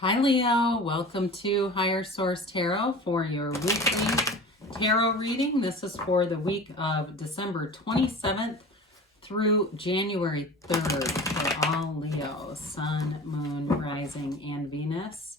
Hi Leo, welcome to Higher Source Tarot for your weekly tarot reading. This is for the week of December 27th through January 3rd for all Leos, Sun, Moon, Rising, and Venus.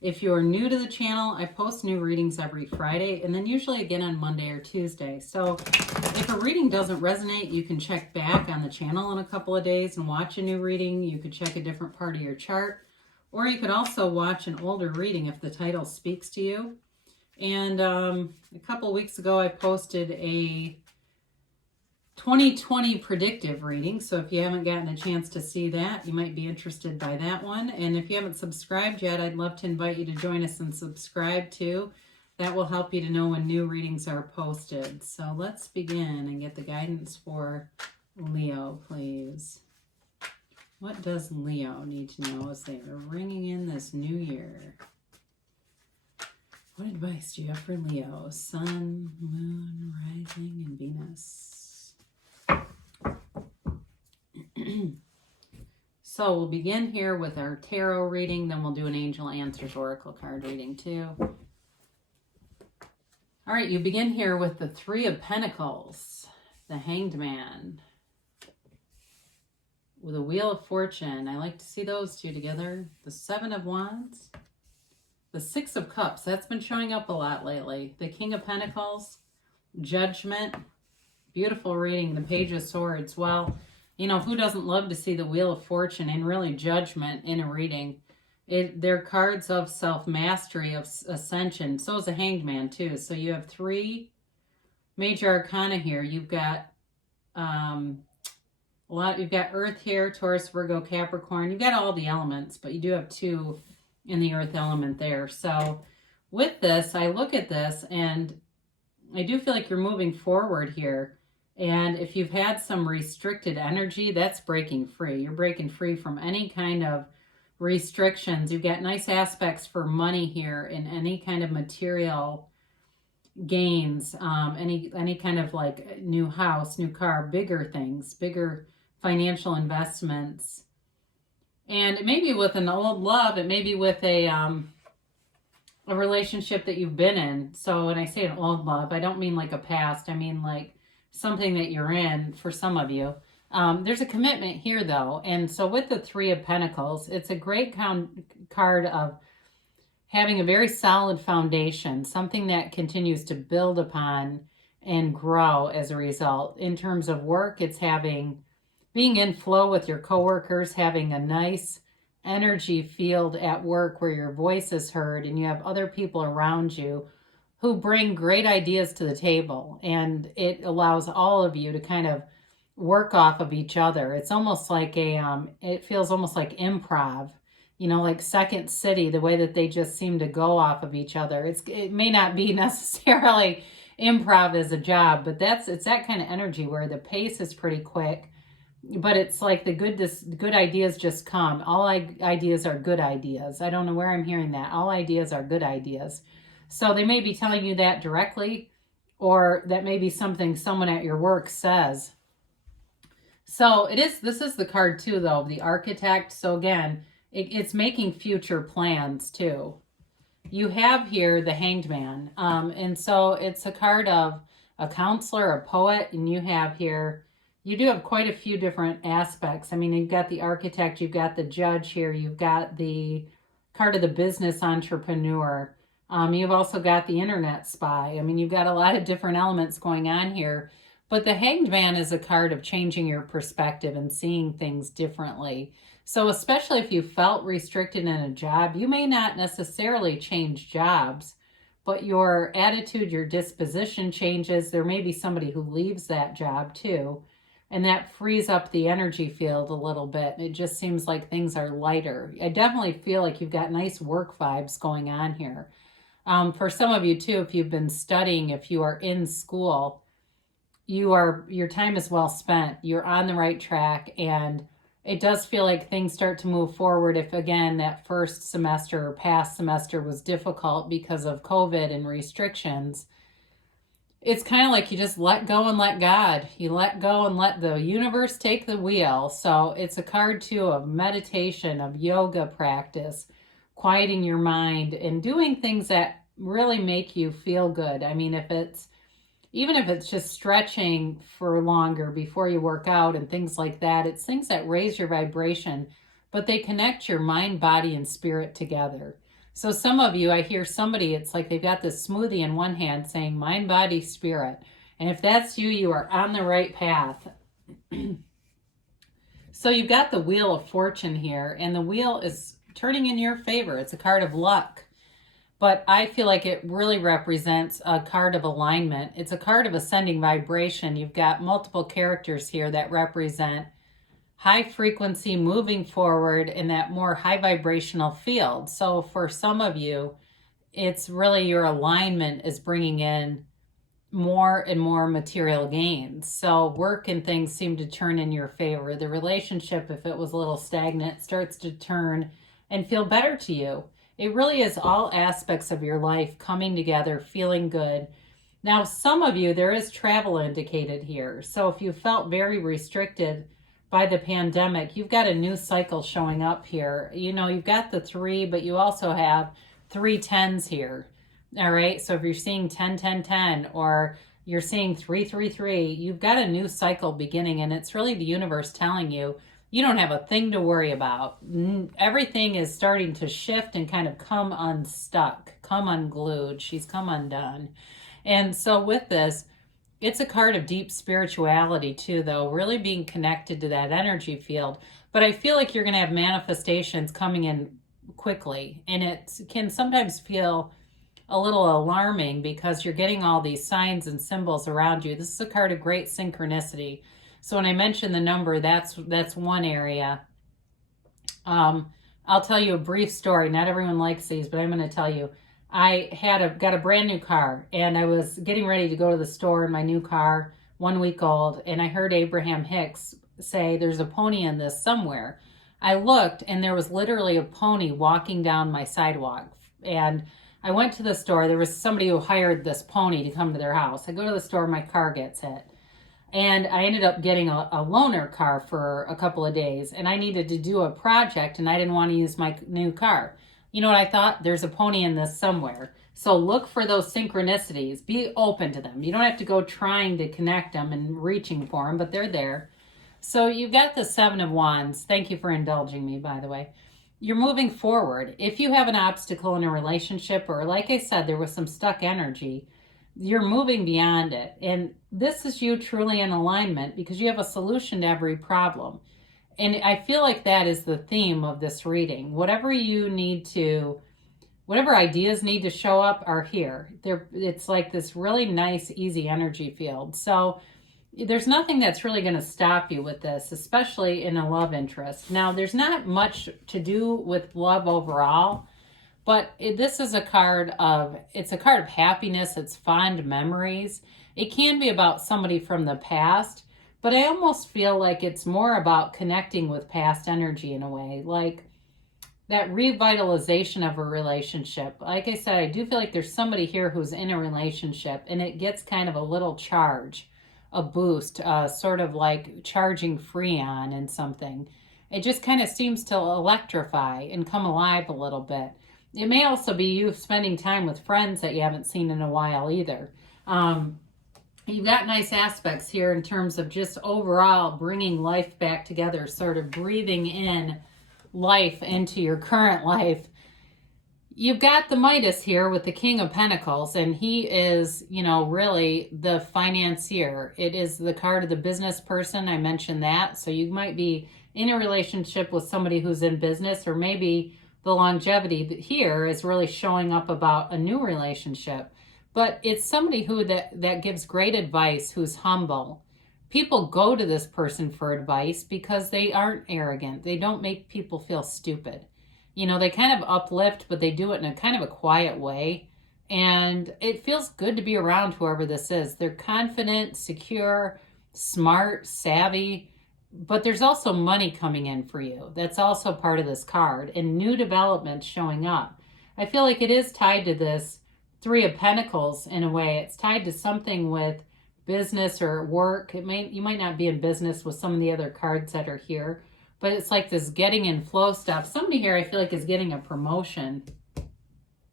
If you're new to the channel, I post new readings every Friday and then usually again on Monday or Tuesday. So if a reading doesn't resonate, you can check back on the channel in a couple of days and watch a new reading. You could check a different part of your chart. Or you could also watch an older reading if the title speaks to you. And a couple weeks ago, I posted a 2020 predictive reading. So if you haven't gotten a chance to see that, you might be interested by that one. And if you haven't subscribed yet, I'd love to invite you to join us and subscribe too. That will help you to know when new readings are posted. So let's begin and get the guidance for Leo, please. What does Leo need to know as they are ringing in this new year? What advice do you have for Leo? Sun, Moon, Rising, and Venus. So we'll begin here with our tarot reading, then we'll do an Angel Answers Oracle card reading too. All right, you begin here with the Three of Pentacles, the Hanged Man, with a Wheel of Fortune. I like to see those two together. The Seven of Wands. The Six of Cups. That's been showing up a lot lately. The King of Pentacles. Judgment. Beautiful reading. The Page of Swords. Well, you know, who doesn't love to see the Wheel of Fortune and really Judgment in a reading? They're cards of self-mastery, of ascension. So is the Hanged Man too. So you have three major arcana here. You've got you've got Earth here, Taurus, Virgo, Capricorn. You've got all the elements, but you do have two in the Earth element there. So with this, I look at this and I do feel like you're moving forward here. And if you've had some restricted energy, that's breaking free. You're breaking free from any kind of restrictions. You've got nice aspects for money here in any kind of material gains, any kind of like new house, new car, bigger things, bigger financial investments. And it may be with an old love, it may be with a relationship that you've been in. So when I say an old love, I don't mean like a past, I mean like something that you're in for some of you. There's a commitment here though. And so with the Three of Pentacles, it's a great card of having a very solid foundation, something that continues to build upon and grow as a result. In terms of work, it's being in flow with your coworkers, having a nice energy field at work where your voice is heard and you have other people around you who bring great ideas to the table. And it allows all of you to kind of work off of each other. It's almost like it feels almost like improv. You know, like Second City, the way that they just seem to go off of each other. It may not be necessarily improv as a job, but it's that kind of energy where the pace is pretty quick, but it's like the good ideas just come. All ideas are good ideas. I don't know where I'm hearing that. All ideas are good ideas. So they may be telling you that directly, or that may be something someone at your work says. So this is the card too, though, the Architect. So again, it's making future plans too. You have here the Hanged Man. And so it's a card of a counselor, a poet, and you have here, you do have quite a few different aspects. I mean, you've got the Architect, you've got the Judge here, you've got the card of the business entrepreneur. You've also got the internet spy. I mean, you've got a lot of different elements going on here. But the Hanged Man is a card of changing your perspective and seeing things differently. So especially if you felt restricted in a job, you may not necessarily change jobs, but your attitude, your disposition changes. There may be somebody who leaves that job too, and that frees up the energy field a little bit. It just seems like things are lighter. I definitely feel like you've got nice work vibes going on here. For some of you too, if you've been studying, if you are in school, your time is well spent. You're on the right track, and it does feel like things start to move forward if, again, that first semester or past semester was difficult because of COVID and restrictions. It's kind of like you just let go and let God. You let go and let the universe take the wheel. So it's a card, too, of meditation, of yoga practice, quieting your mind and doing things that really make you feel good. I mean, even if it's just stretching for longer before you work out and things like that, it's things that raise your vibration, but they connect your mind, body, and spirit together. So some of you, I hear somebody, it's like they've got this smoothie in one hand saying mind, body, spirit. And if that's you, you are on the right path. So you've got the Wheel of Fortune here, and the wheel is turning in your favor. It's a card of luck. But I feel like it really represents a card of alignment. It's a card of ascending vibration. You've got multiple characters here that represent high frequency moving forward in that more high vibrational field. So for some of you, it's really your alignment is bringing in more and more material gains. So work and things seem to turn in your favor. The relationship, if it was a little stagnant, starts to turn and feel better to you. It really is all aspects of your life coming together, feeling good. Now, some of you, there is travel indicated here. So if you felt very restricted by the pandemic, you've got a new cycle showing up here. You know, you've got the 3, but you also have 3 10s here. All right. So if you're seeing 10 10 10, or you're seeing 3 3 3, you've got a new cycle beginning, and it's really the universe telling you, you don't have a thing to worry about. Everything is starting to shift and kind of come unstuck, come unglued. She's come undone. And so with this, it's a card of deep spirituality too, though, really being connected to that energy field. But I feel like you're going to have manifestations coming in quickly. And it can sometimes feel a little alarming because you're getting all these signs and symbols around you. This is a card of great synchronicity. So when I mention the number, that's one area. I'll tell you a brief story. Not everyone likes these, but I'm going to tell you. I got a brand new car, and I was getting ready to go to the store in my new car, 1 week old, and I heard Abraham Hicks say, "There's a pony in this somewhere." I looked, and there was literally a pony walking down my sidewalk. And I went to the store. There was somebody who hired this pony to come to their house. I go to the store, my car gets hit. And I ended up getting a loaner car for a couple of days, and I needed to do a project, and I didn't want to use my new car. You know what I thought? There's a pony in this somewhere. So look for those synchronicities. Be open to them. You don't have to go trying to connect them and reaching for them, but they're there. So you've got the 7 of Wands. Thank you for indulging me, by the way. You're moving forward. If you have an obstacle in a relationship, or like I said, there was some stuck energy, you're moving beyond it. And this is you truly in alignment because you have a solution to every problem. And I feel like that is the theme of this reading. Whatever ideas need to show up are here. It's like this really nice, easy energy field. So there's nothing that's really going to stop you with this, especially in a love interest. Now, there's not much to do with love overall. But this is a card of happiness. It's fond memories. It can be about somebody from the past, but I almost feel like it's more about connecting with past energy in a way, like that revitalization of a relationship. Like I said, I do feel like there's somebody here who's in a relationship, and it gets kind of a little charge, a boost, sort of like charging Freon and something. It just kind of seems to electrify and come alive a little bit. It may also be you spending time with friends that you haven't seen in a while either. You've got nice aspects here in terms of just overall bringing life back together, sort of breathing in life into your current life. You've got the Midas here with the King of Pentacles, and he is, really the financier. It is the card of the business person. I mentioned that. So you might be in a relationship with somebody who's in business, or maybe the longevity here is really showing up about a new relationship. But it's somebody that gives great advice, who's humble. People go to this person for advice because they aren't arrogant. They don't make people feel stupid. They kind of uplift, but they do it in a kind of a quiet way. And it feels good to be around whoever this is. They're confident, secure, smart, savvy. But there's also money coming in for you. That's also part of this card, and new developments showing up. I feel like it is tied to this 3 of Pentacles in a way. It's tied to something with business or work. You might not be in business with some of the other cards that are here, but it's like this getting in flow stuff. Somebody here I feel like is getting a promotion.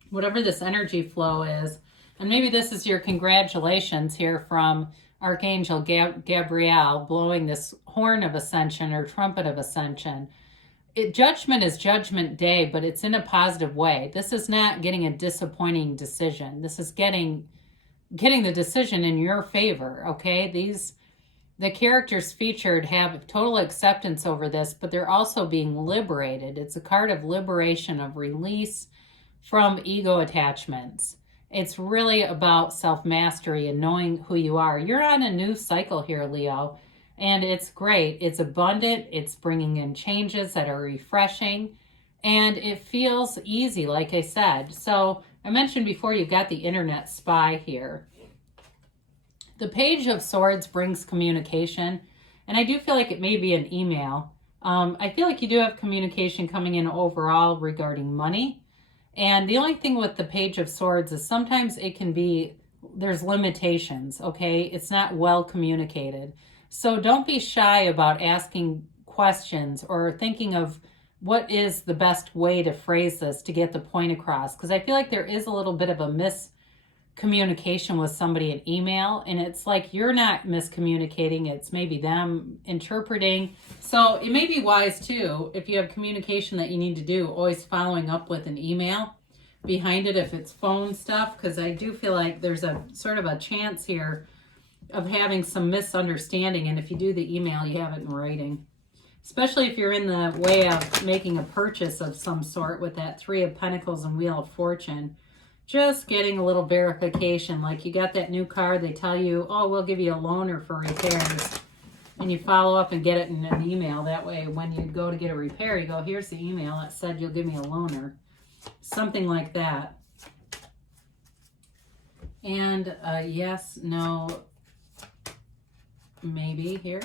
Whatever this energy flow is. And maybe this is your congratulations here from Archangel Gabriel blowing this horn of ascension or trumpet of ascension. Judgment is judgment day, but it's in a positive way. This is not getting a disappointing decision. This is getting the decision in your favor, okay? The characters featured have total acceptance over this, but they're also being liberated. It's a card of liberation, of release from ego attachments. It's really about self-mastery and knowing who you are. You're on a new cycle here, Leo, and it's great. It's abundant. It's bringing in changes that are refreshing, and it feels easy, like I said. So I mentioned before, you've got the internet spy here. The Page of Swords brings communication, and I do feel like it may be an email. I feel like you do have communication coming in overall regarding money. And the only thing with the Page of Swords is sometimes it can be, there's limitations, okay? It's not well communicated. So don't be shy about asking questions or thinking of what is the best way to phrase this to get the point across. Because I feel like there is a little bit of a miscommunication with somebody in email, and it's like you're not miscommunicating, it's maybe them interpreting. So it may be wise too, if you have communication that you need to do, always following up with an email behind it if it's phone stuff, because I do feel like there's a sort of a chance here of having some misunderstanding, and if you do the email, you have it in writing. Especially if you're in the way of making a purchase of some sort with that Three of Pentacles and Wheel of Fortune. Just getting a little verification, like you got that new car, they tell you, oh, we'll give you a loaner for repairs. And you follow up and get it in an email. That way, when you go to get a repair, you go, here's the email that said you'll give me a loaner. Something like that. And yes, no, maybe here.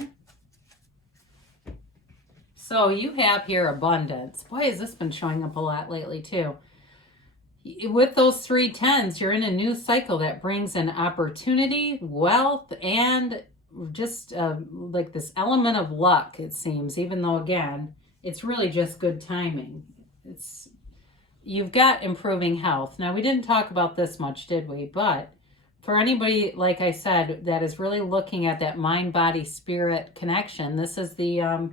So you have here abundance. Boy, has this been showing up a lot lately too. With those 3 tens, you're in a new cycle that brings in opportunity, wealth, and just like this element of luck, it seems, even though, again, it's really just good timing. You've got improving health. Now, we didn't talk about this much, did we? But for anybody, like I said, that is really looking at that mind, body, spirit connection, this is the,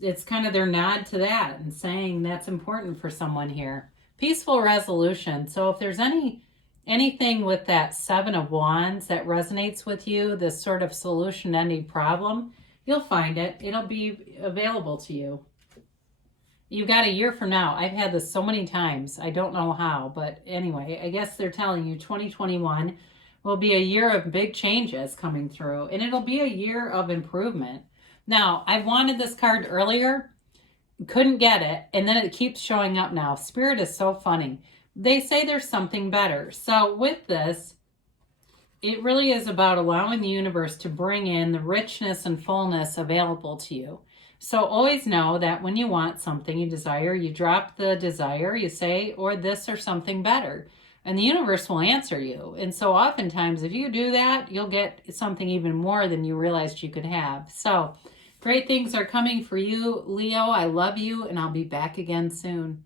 it's kind of their nod to that and saying that's important for someone here. Peaceful resolution. So if there's anything with that 7 of Wands that resonates with you, this sort of solution to any problem, you'll find it. It'll be available to you. You've got a year from now. I've had this so many times. I don't know how, but anyway, I guess they're telling you 2021 will be a year of big changes coming through, and it'll be a year of improvement. Now, I wanted this card earlier, couldn't get it, and then it keeps showing up now. Spirit is so funny. They say there's something better. So with this, it really is about allowing the universe to bring in the richness and fullness available to you. So always know that when you want something you desire, you drop the desire, you say, or this or something better. And the universe will answer you. And so oftentimes, if you do that, you'll get something even more than you realized you could have. So great things are coming for you, Leo. I love you, and I'll be back again soon.